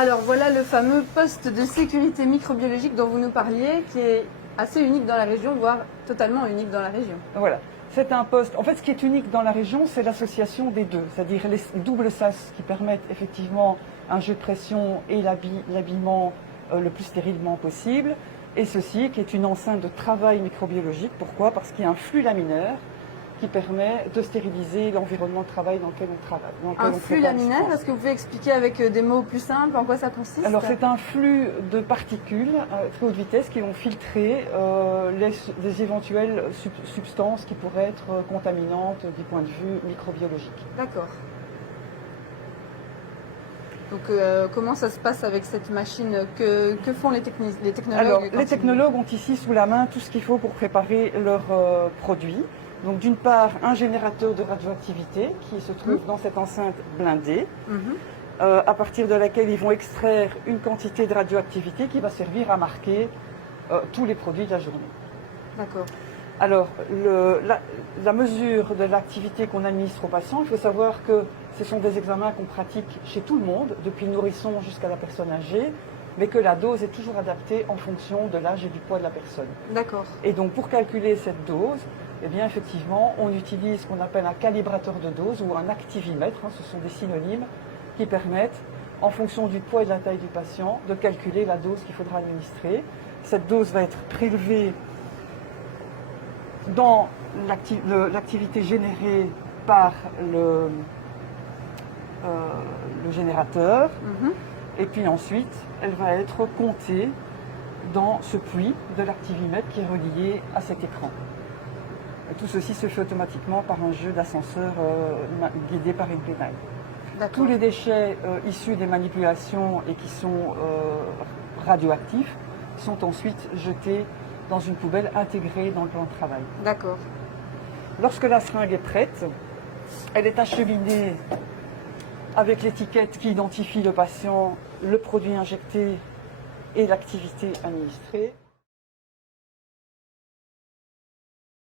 Alors voilà le fameux poste de sécurité microbiologique dont vous nous parliez, qui est assez unique dans la région, voire totalement unique dans la région. Voilà. C'est un poste. En fait, ce qui est unique dans la région, c'est l'association des deux, c'est-à-dire les doubles sas qui permettent effectivement un jeu de pression et l'habillement le plus stérilement possible. Et ceci qui est une enceinte de travail microbiologique. Pourquoi? Parce qu'il y a un flux laminaire qui permet de stériliser l'environnement de travail dans lequel on travaille. Un flux laminaire, est-ce que vous pouvez expliquer avec des mots plus simples en quoi ça consiste? Alors c'est un flux de particules à très haute vitesse qui vont filtrer les éventuelles substances qui pourraient être contaminantes du point de vue microbiologique. D'accord. Donc comment ça se passe avec cette machine? Que font les technologues? Alors les technologues ont ici sous la main tout ce qu'il faut pour préparer leurs produits. Donc d'une part un générateur de radioactivité qui se trouve dans cette enceinte blindée, à partir de laquelle ils vont extraire une quantité de radioactivité qui va servir à marquer tous les produits de la journée. D'accord. Alors la mesure de l'activité qu'on administre aux patients, il faut savoir que ce sont des examens qu'on pratique chez tout le monde, depuis le nourrisson jusqu'à la personne âgée, mais que la dose est toujours adaptée en fonction de l'âge et du poids de la personne. D'accord. Et donc pour calculer cette dose, eh bien effectivement, on utilise ce qu'on appelle un calibrateur de dose ou un activimètre, ce sont des synonymes qui permettent, en fonction du poids et de la taille du patient, de calculer la dose qu'il faudra administrer. Cette dose va être prélevée dans l'activité générée par le générateur, et puis ensuite, elle va être comptée dans ce puits de l'activimètre qui est relié à cet écran. Tout ceci se fait automatiquement par un jeu d'ascenseur guidé par une pédale. Tous les déchets issus des manipulations et qui sont radioactifs sont ensuite jetés dans une poubelle intégrée dans le plan de travail. D'accord. Lorsque la seringue est prête, elle est acheminée avec l'étiquette qui identifie le patient, le produit injecté et l'activité administrée.